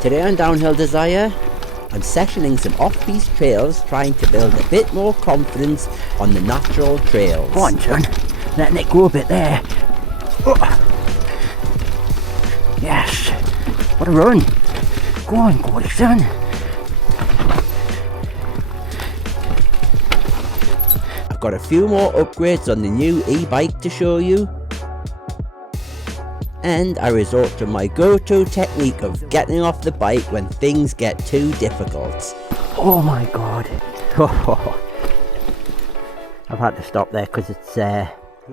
Today on Downhill Desire, I'm sessioning some off-piste trails, trying to build a bit more confidence on the natural trails. Go on, son. Letting it go a bit there. Oh. Yes. What a run. Go on, Gordy, son. I've got a few more upgrades on the new e-bike to show you. And I resort to my go-to technique of getting off the bike when things get too difficult. Oh my god. I've had to stop there because it's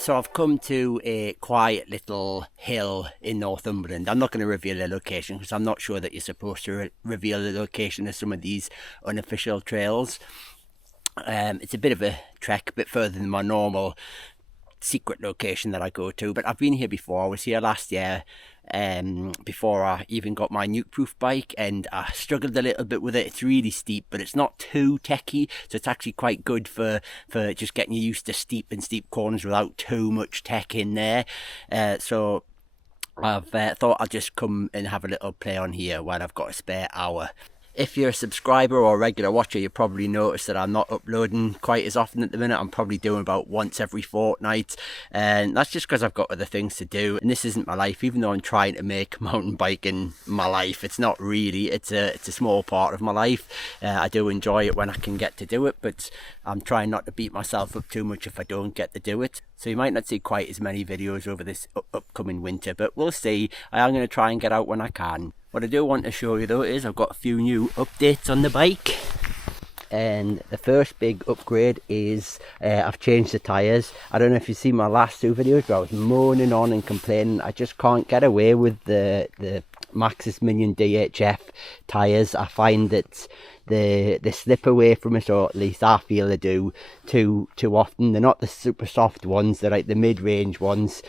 So I've come to a quiet little hill in Northumberland. I'm not going to reveal the location because I'm not sure that you're supposed to reveal the location of some of these unofficial trails. It's a bit of a trek, a bit further than my normal secret location that I go to, but I've been here before. I was here last year before I even got my nuke-proof bike, and I struggled a little bit with it. It's really steep, but it's not too techy, so it's actually quite good for just getting you used to steep corners without too much tech in there. So I've thought I'll just come and have a little play on here while I've got a spare hour. If you're a subscriber or a regular watcher, you probably noticed that I'm not uploading quite as often at the minute. I'm probably doing about once every fortnight, and that's just because I've got other things to do, and this isn't my life. Even though I'm trying to make mountain biking my life, it's not really. It's a small part of my life. I do enjoy it when I can get to do it, but I'm trying not to beat myself up too much if I don't get to do it. So you might not see quite as many videos over this upcoming winter, but we'll see. I am going to try and get out when I can. What I do want to show you though is I've got a few new updates on the bike. And the first big upgrade is I've changed the tyres. I don't know if you've seen my last two videos, but I was moaning on and complaining. I just can't get away with the Maxxis Minion DHF tyres. I find that they slip away from us, or at least I feel they do too often. They're not the super soft ones, they're like the mid-range ones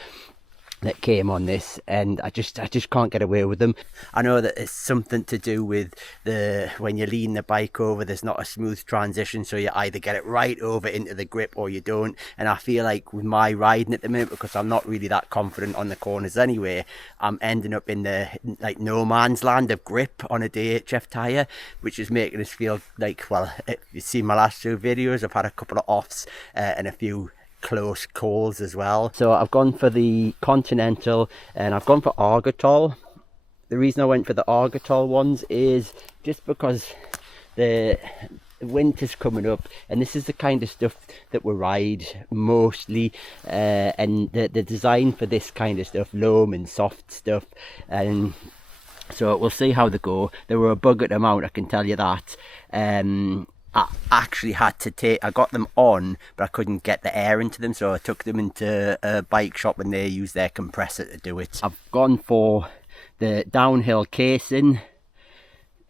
that came on this, and I just can't get away with them. I know that it's something to do with when you lean the bike over, there's not a smooth transition, so you either get it right over into the grip or you don't. And I feel like with my riding at the minute, because I'm not really that confident on the corners anyway, I'm ending up in the like no man's land of grip on a DHF tyre, which is making us feel like, well, if you've seen my last two videos, I've had a couple of offs and a few close calls as well. So I've gone for the Continental and I've gone for Argotol. The reason I went for the Argotol ones is just because the winter's coming up, and this is the kind of stuff that we ride mostly, and the design for this kind of stuff, loam and soft stuff, and so we'll see how they go. They were a bug at them out, I can tell you that. I actually had to I got them on, but I couldn't get the air into them, so I took them into a bike shop and they use their compressor to do it. I've gone for the downhill casing,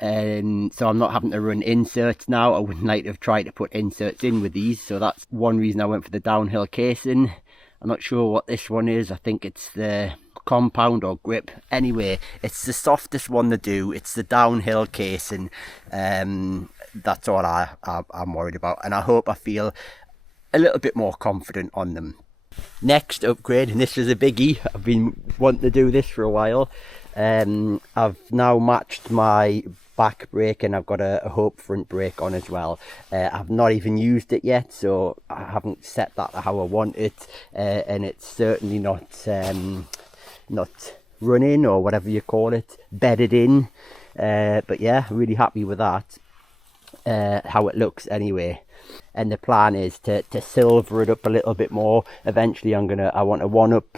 and so I'm not having to run inserts now. I wouldn't like to have tried to put inserts in with these, so that's one reason I went for the downhill casing. I'm not sure what this one is. I think it's the compound or grip. Anyway, it's the softest one to do. It's the downhill casing. That's all I'm worried about, and I hope I feel a little bit more confident on them. Next upgrade, and this is a biggie, I've been wanting to do this for a while. I've now matched my back brake, and I've got a Hope front brake on as well. I've not even used it yet, so I haven't set that how I want it, and it's certainly not running, or whatever you call it, bedded in, but yeah, really happy with that. How it looks anyway, and the plan is to silver it up a little bit more. Eventually I want a 1-up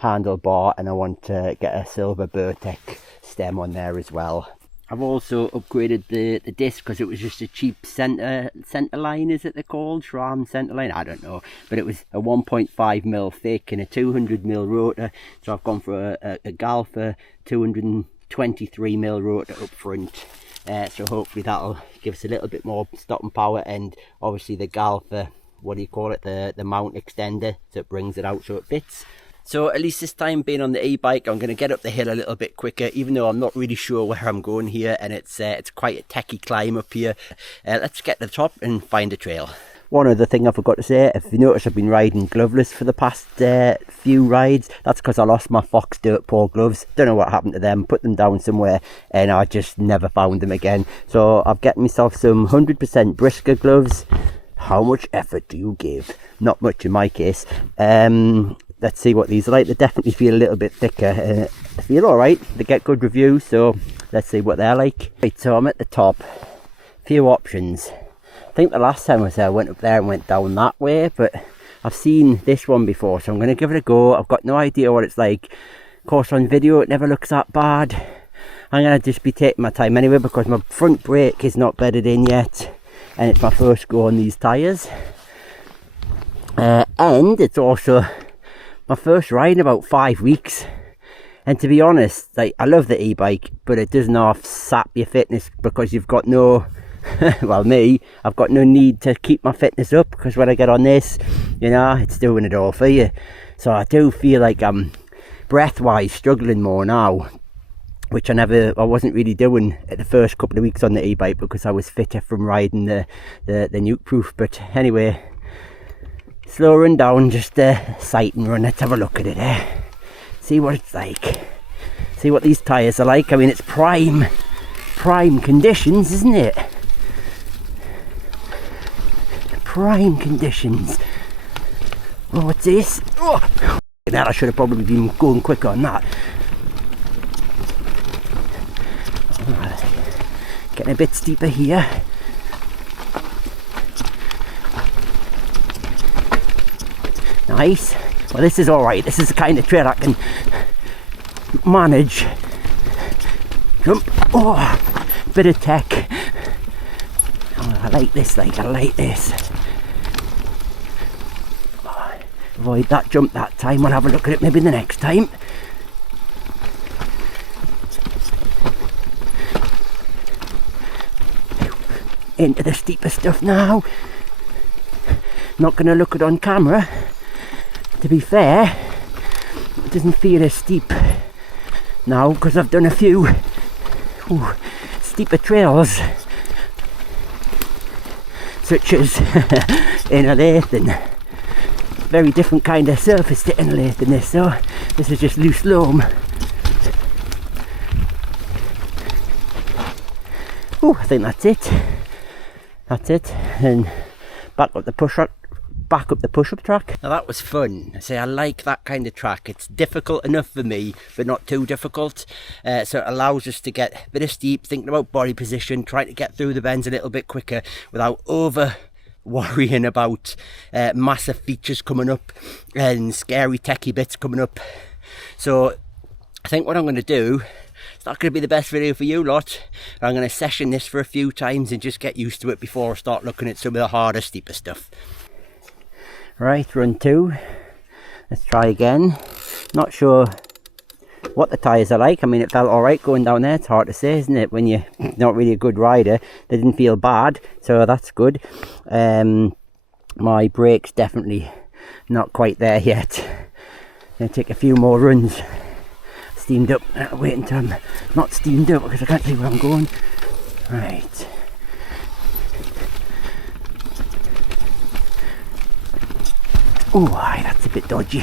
handlebar, and I want to get a silver Burtec stem on there as well. I've also upgraded the disc because it was just a cheap center line, is it they're called? SRAM center line? I don't know, but it was a 1.5mm thick and a 200mm rotor, so I've gone for a Galfa 223mm rotor up front. So hopefully that'll give us a little bit more stopping power, and obviously the Galfa, what do you call it, the mount extender, so it brings it out so it fits. So at least this time being on the e-bike, I'm going to get up the hill a little bit quicker, even though I'm not really sure where I'm going here, and it's quite a techie climb up here. Let's get to the top and find a trail. one other thing I forgot to say, if you notice I've been riding gloveless for the past few rides, that's because I lost my Fox Dirt Paw gloves. Don't know what happened to them, put them down somewhere and I just never found them again. So I've got myself some 100% Brisker gloves. How much effort do you give? Not much in my case. Let's see what these are like. They definitely feel a little bit thicker. They feel alright, they get good reviews, so let's see what they're like. Right, so I'm at the top, few options. I think the last time I was there I went up there and went down that way, but I've seen this one before, so I'm going to give it a go. I've got no idea what it's like. Of course on video it never looks that bad. I'm going to just be taking my time anyway because my front brake is not bedded in yet and it's my first go on these tyres. And it's also my first ride in about 5 weeks. And to be honest, like, I love the e-bike, but it does not sap your fitness because you've got no, well me, I've got no need to keep my fitness up because when I get on this, you know, it's doing it all for you. So I do feel like I'm breath-wise struggling more now, which I wasn't really doing at the first couple of weeks on the e-bike because I was fitter from riding the Nuke Proof. But anyway, slow run down, just a sight and run. Let's have a look at it, see what it's like, see what these tyres are like. I mean, it's prime conditions, isn't it? Prime conditions. Oh, what's this? Oh, that I should have probably been going quicker on that. Getting a bit steeper here. Nice. Well, this is alright. This is the kind of trail I can manage. Jump. Oh, bit of tech. Oh, I like this, I like this. Oh, avoid that jump that time. We'll have a look at it maybe the next time. Into the steeper stuff now. Not going to look at it on camera. To be fair, it doesn't feel as steep now because I've done a few steeper trails, such as Inner Lathen. Very different kind of surface to Inner Lathen this, so this is just loose loam. Oh, I think that's it. That's it. And back up the push-up track. Now that was fun. I say I like that kind of track. It's difficult enough for me, but not too difficult. So it allows us to get a bit of steep, thinking about body position, trying to get through the bends a little bit quicker without over worrying about massive features coming up and scary techie bits coming up. So I think what I'm going to do, it's not going to be the best video for you lot. I'm going to session this for a few times and just get used to it before I start looking at some of the harder, steeper stuff. Right, run 2. Let's try again. Not sure what the tyres are like. I mean, it felt alright going down there. It's hard to say, isn't it, when you're not really a good rider. They didn't feel bad, so that's good. My brake's definitely not quite there yet. Gonna take a few more runs. Steamed up. Wait until I'm not steamed up because I can't see where I'm going. Right. Oh, aye, that's a bit dodgy.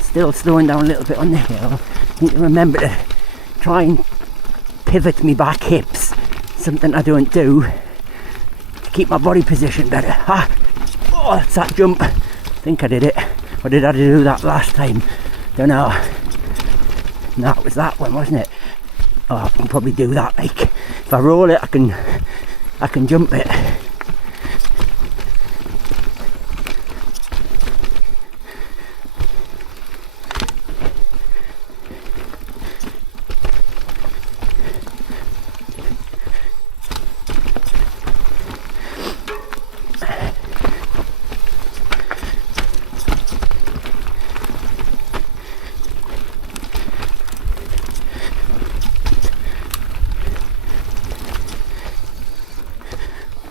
Still slowing down a little bit on the hill. Need to remember to try and pivot me back hips. Something I don't do. To keep my body position better. Ah! Oh, that's that jump. I think I did it. Or did I do that last time? Don't know. No, it was that one, wasn't it? Oh, I can probably do that. Like, if I roll it, I can jump it.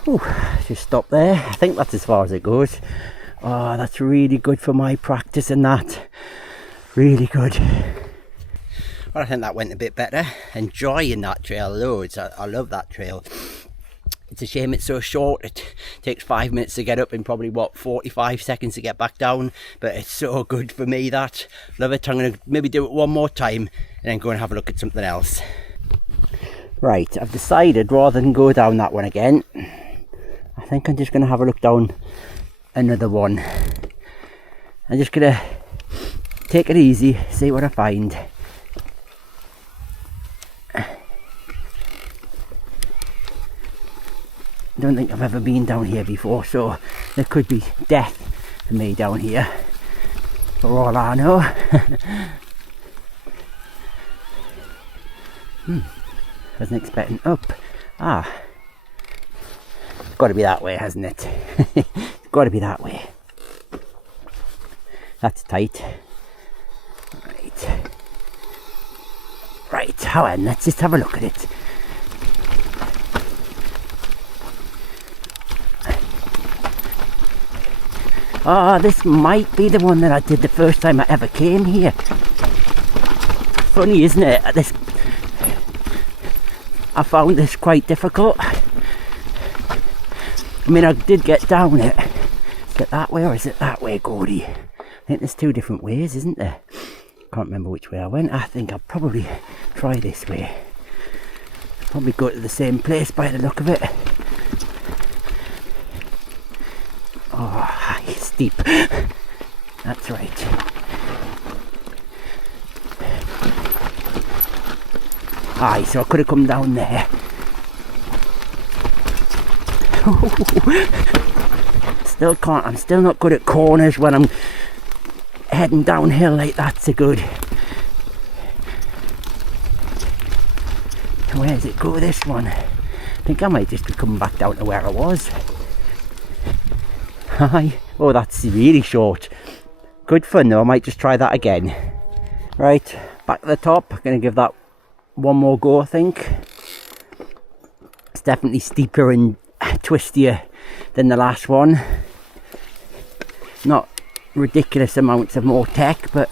Ooh, just stop there. I think that's as far as it goes. Oh, that's really good for my practice and that. Really good. Well, I think that went a bit better. Enjoying that trail loads. I love that trail. It's a shame it's so short. It takes 5 minutes to get up and probably, what, 45 seconds to get back down. But it's so good for me, that. Love it. I'm going to maybe do it one more time and then go and have a look at something else. Right, I've decided rather than go down that one again, I think I'm just going to have a look down another one. I'm just going to take it easy, see what I find. I don't think I've ever been down here before, so there could be death for me down here, for all I know. Wasn't expecting up. It's got to be that way, hasn't it? It's got to be that way. That's tight. Right, Helen, let's just have a look at it. This might be the one that I did the first time I ever came here. Funny, isn't it? I found this quite difficult. I mean, I did get down it. Is it that way or is it that way, Gordy? I think there's two different ways, isn't there? Can't remember which way I went. I think I'll probably try this way. Probably go to the same place by the look of it. Oh, it's steep. That's right. Aye, so I could have come down there. Still can't. I'm still not good at corners when I'm heading downhill like that. So good. Where does it go, this one? I think I might just be coming back down to where I was. Hi. Oh, that's really short. Good fun though. I might just try that again. Right, back to the top. I'm going to give that one more go, I think. It's definitely steeper and twistier than the last one. Not ridiculous amounts of more tech, but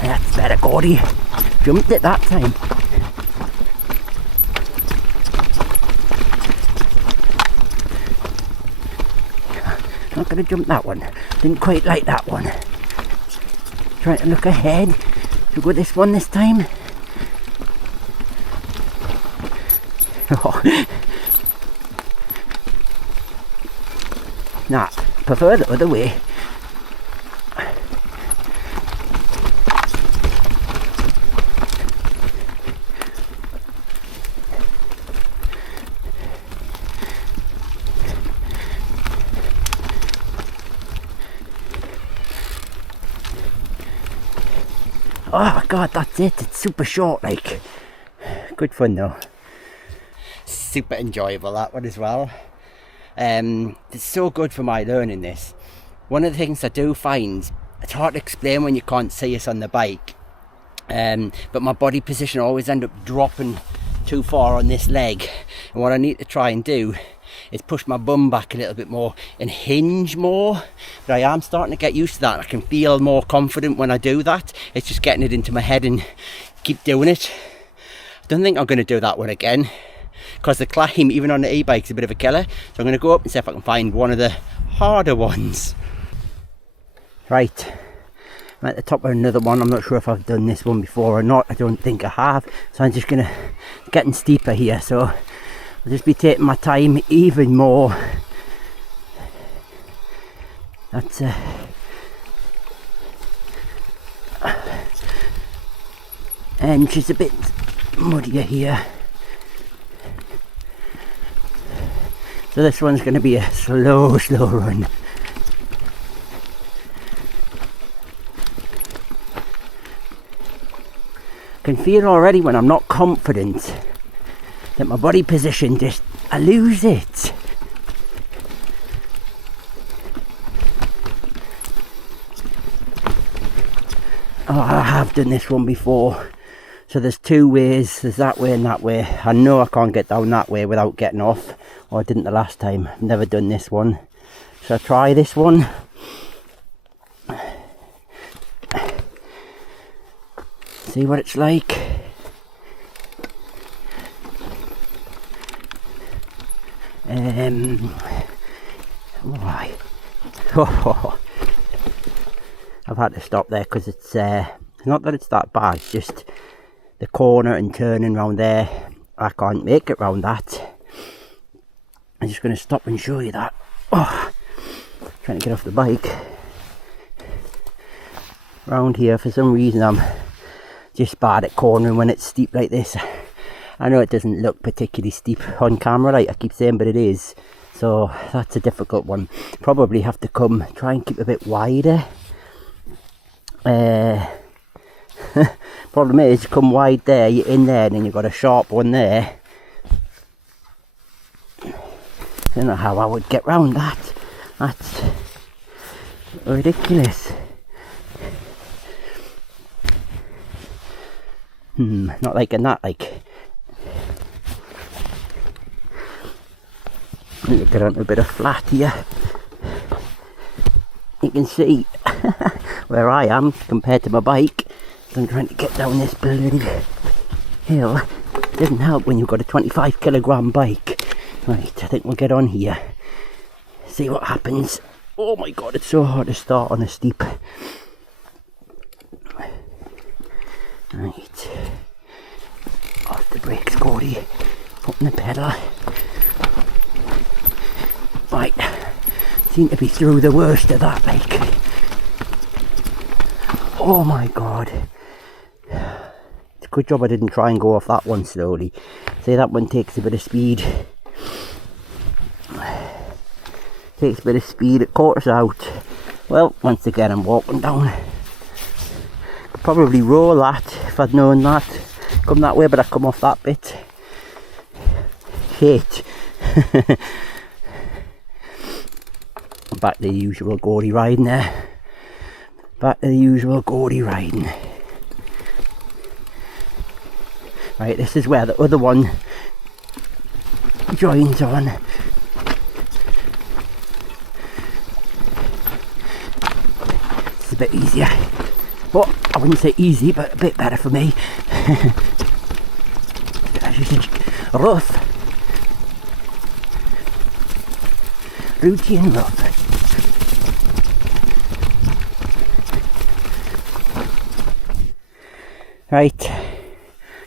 that's better, Gordy. Jumped it that time. Not going to jump that one. Didn't quite like that one. Trying to look ahead. We'll go this one this time. Oh. Nah, prefer the other way. Oh god, that's it. It's super short, like. Good fun though. Super enjoyable, that one as well. It's so good for my learning this. One of the things I do find, it's hard to explain when you can't see us on the bike, but my body position always ends up dropping too far on this leg, and what I need to try and do is push my bum back a little bit more and hinge more. But I am starting to get used to that. I can feel more confident when I do that. It's just getting it into my head and keep doing it. I don't think I'm going to do that one again, because the climb, even on the e-bike, is a bit of a killer. So I'm going to go up and see if I can find one of the harder ones. Right, I'm at the top of another one. I'm not sure if I've done this one before or not. I don't think I have. So I'm just going to, getting steeper here, so I'll just be taking my time even more. That's and she's a bit muddier here. So this one's going to be a slow run. I can feel already when I'm not confident that my body position just, I lose it. Oh, I have done this one before. So there's two ways, there's that way and that way. I know I can't get down that way without getting off, or I didn't the last time. I've never done this one. So So try this one. See what it's like. Why? I've had to stop there because it's not that it's that bad, it's just the corner and turning round there. I can't make it round that. I'm just going to stop and show you that. Oh, trying to get off the bike. Round here, for some reason, I'm just bad at cornering when it's steep like this. I know it doesn't look particularly steep on camera, like I keep saying, but it is. So that's a difficult one. Probably have to try and keep a bit wider. Problem is, come wide there, you're in there, and then you've got a sharp one there. I don't know how I would get round that. That's ridiculous. Not liking that, like. I need to get onto a bit of flat here. You can see where I am compared to my bike. I'm trying to get down this bloody hill. It doesn't help when you've got a 25 kilogram bike. Right, I think we'll get on here. See what happens. Oh my god, it's so hard to start on a steep. Right. Off the brakes, Cody. Up on the pedal. Right. Seem to be through the worst of that, like. Oh my god. It's a good job I didn't try and go off that one slowly. See, that one takes a bit of speed. Takes a bit of speed, it caught us out. Well, once again I'm walking down. Could probably roll that if I'd known that. Come that way, but I come off that bit. Shit. Back to the usual gaudy riding there. Back to the usual gaudy riding. Right, this is where the other one joins on. It's a bit easier. Well, I wouldn't say easy, but a bit better for me. Rough. Rooty and rough. Right,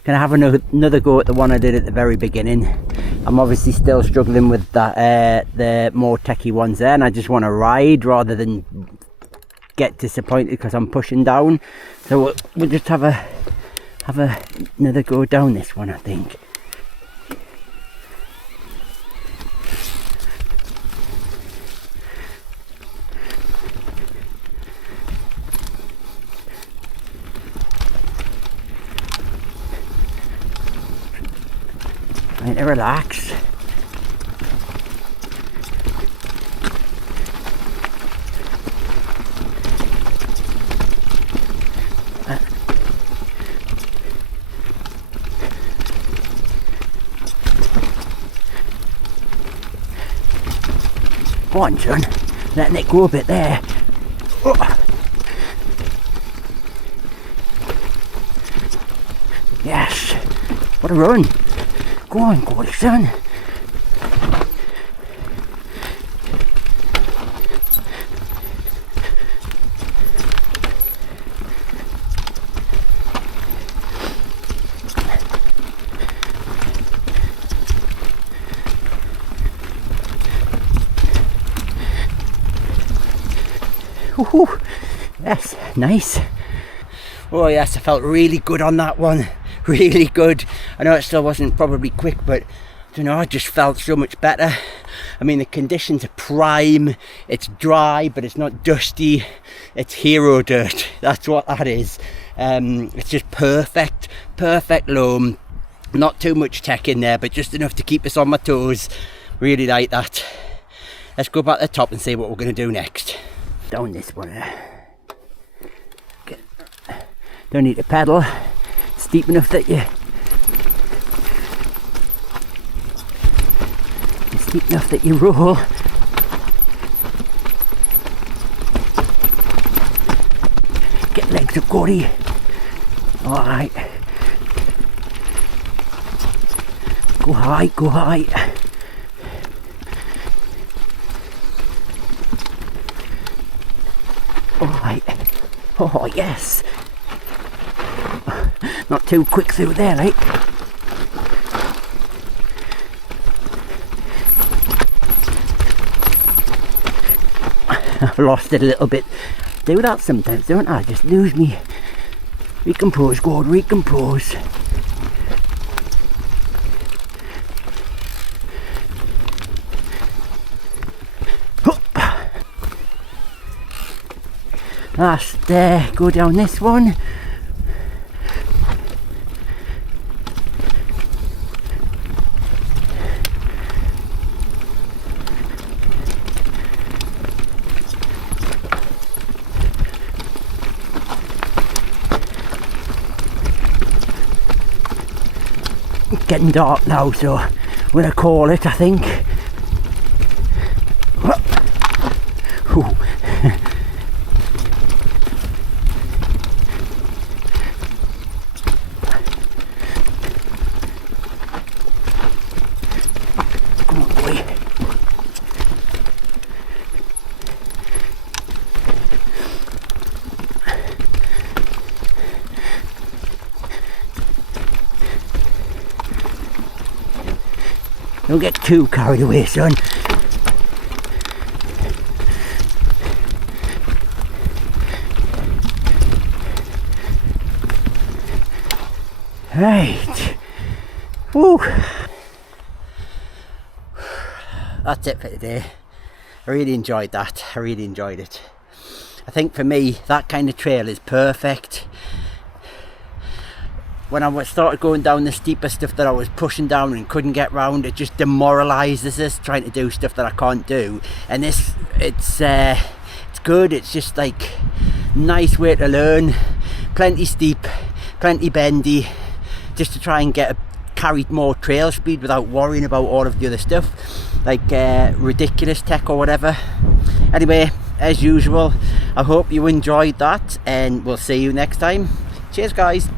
gonna have another go at the one I did at the very beginning. I'm obviously still struggling with that, the more techie ones there, and I just want to ride rather than get disappointed because I'm pushing down. So we'll just have another go down this one, I think. Trying to relax. Go on, son. Letting it go a bit there. Oh. Yes. What a run. Go on, Cody, son. Woohoo! Yes, nice. Oh yes, I felt really good on that one. Really good. I know it still wasn't probably quick, but I don't know, I just felt so much better. I mean, the conditions are prime. It's dry, but it's not dusty. It's hero dirt. That's what that is. It's just perfect loam. Not too much tech in there, but just enough to keep us on my toes. Really like that. Let's go back to the top and see what we're going to do next. Down this one. Don't need to pedal. It's deep enough that you roll. looks a goodie. Alright. Go high, go high. Alright. Oh yes. Not too quick through there, like. I've lost it a little bit. Do that sometimes, don't I? Just lose me. Recompose, Gord, recompose. Last go down this one. It's getting dark now, so I'm gonna call it, I think. Ooh. Don't get too carried away, son. Right. Woo. That's it for today. I really enjoyed that. I really enjoyed it. I think for me, that kind of trail is perfect. When I started going down the steeper stuff that I was pushing down and couldn't get round, it just demoralises us trying to do stuff that I can't do. And this, it's good. It's just like nice way to learn. Plenty steep, plenty bendy, just to try and get carried more trail speed without worrying about all of the other stuff, like ridiculous tech or whatever. Anyway, as usual, I hope you enjoyed that, and we'll see you next time. Cheers, guys.